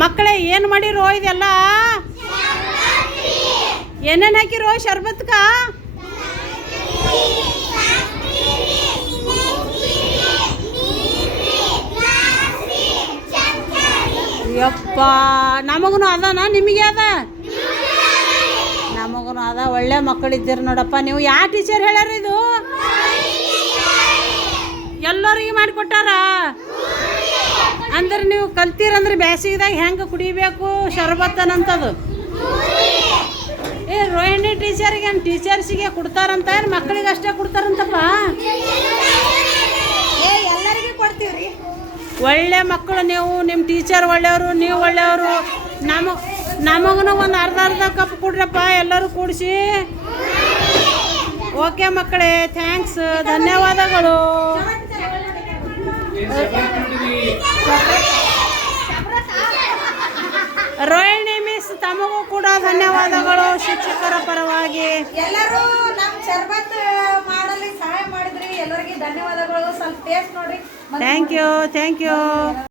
ಮಕ್ಕಳೇ ಏನು ಮಾಡಿರೋ ಇದೆಲ್ಲ ಏನೇನು ಹಾಕಿರೋ ಶರ್ಬತ್ಕ ಯಪ್ಪ ನಮಗೂ ಅದಾನ ನಿಮಗೆ ಅದ ನಮಗೂ ಅದ ಒಳ್ಳೆ ಮಕ್ಕಳಿದ್ದೀರಿ ನೋಡಪ್ಪ ನೀವು ಯಾವ ಟೀಚರ್ ಹೇಳ್ಯಾರ ಇದು ಎಲ್ಲರಿಗೆ ಮಾಡಿಕೊಟ್ಟಾರ ಅಂದ್ರೆ ನೀವು ಕಲ್ತೀರಂದ್ರೆ ಬೇಸಿಗೆದಾಗ ಹೆಂಗೆ ಕುಡಿಬೇಕು ಶರ್ಬತ್ತನಂತದು ಏ ರೋಹಿಣಿ ಟೀಚರಿಗೆ ಟೀಚರ್ಸಿಗೆ ಕೊಡ್ತಾರಂತ ಏನು ಮಕ್ಕಳಿಗೆ ಅಷ್ಟೇ ಕೊಡ್ತಾರಂತಪ್ಪ ಏ ಎಲ್ಲರಿಗೂ ಕೊಡ್ತೀವ್ರಿ ಒಳ್ಳೆ ಮಕ್ಕಳು ನೀವು ನಿಮ್ಮ ಟೀಚರ್ ಒಳ್ಳೆಯವರು ನೀವು ಒಳ್ಳೆಯವರು ನಮಗೂ ಒಂದು ಅರ್ಧ ಕಪ್ ಕೊಡ್ರಪ್ಪ ಎಲ್ಲರೂ ಕೂಡಿಸಿ ಓಕೆ ಮಕ್ಕಳೇ ಥ್ಯಾಂಕ್ಸ್ ಧನ್ಯವಾದಗಳು ರೋಹಿಣಿ ಮಿಸ್ ತಮಗೂ ಕೂಡ ಧನ್ಯವಾದಗಳು ಶಿಕ್ಷಕರ ಪರವಾಗಿ ಎಲ್ಲರೂ ನಮ್ಮ ಶರ್ಬತ್ ಮಾಡಲಿ ಸಹಾಯ ಮಾಡಿದ್ರಿ ಎಲ್ಲರಿಗೆ ಧನ್ಯವಾದಗಳು ಸ್ವಲ್ಪ ಟೇಸ್ಟ್ ನೋಡ್ರಿ ಥ್ಯಾಂಕ್ ಯು